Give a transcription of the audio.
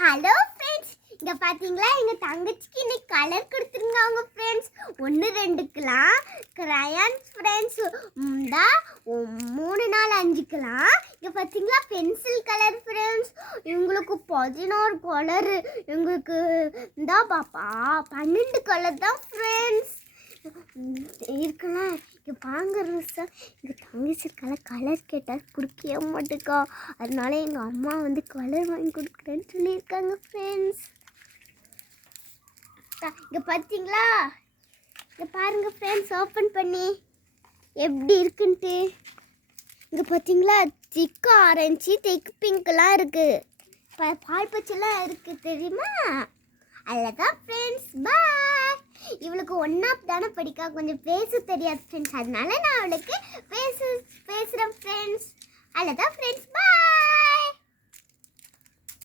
Hello friends, இங்கே பார்த்தீங்களா எங்கள் தங்கச்சிக்கு இன்னைக்கு கலர் கொடுத்துருங்க ஃப்ரெண்ட்ஸ். 1-2க்கெலாம் கிரையான்ஸ் ஃப்ரெண்ட்ஸ் தான் 3-4-5க்கெலாம். இங்கே பார்த்தீங்களா பென்சில் கலர் ஃப்ரெண்ட்ஸ். எங்களுக்கு 16 கலரு, எங்களுக்கு இந்த பாப்பா 12 கலர் தான் ஃப்ரெண்ட்ஸ் இருக்கலாம். இங்கே வாங்குறா எங்கள் தங்கச்சிருக்கால கலர் கேட்டால் கொடுக்கவே மாட்டேக்கா. அதனால எங்கள் அம்மா வந்து கலர் வாங்கி கொடுக்குறேன்னு சொல்லியிருக்காங்க ஃப்ரெண்ட்ஸ். இங்கே பார்த்தீங்களா, இங்கே பாருங்கள் ஃப்ரெண்ட்ஸ், ஓப்பன் பண்ணி எப்படி இருக்குன்ட்டு. இங்கே பார்த்தீங்களா திக்கு ஆரஞ்சு திக்கு பிங்க்லாம் இருக்குது, பால் பச்சைலாம் இருக்குது தெரியுமா. அதில் தான் ஃப்ரெண்ட்ஸ். பாய். இவளுக்கு ஒன்னாப் தானே படிக்கா, கொஞ்சம் பேச தெரியாது ஃப்ரெண்ட்ஸ். அதனால நான் அவளுக்கு பேசுகிறேன் ஃப்ரெண்ட்ஸ். அதில் தான் ஃப்ரெண்ட்ஸ். பாய்.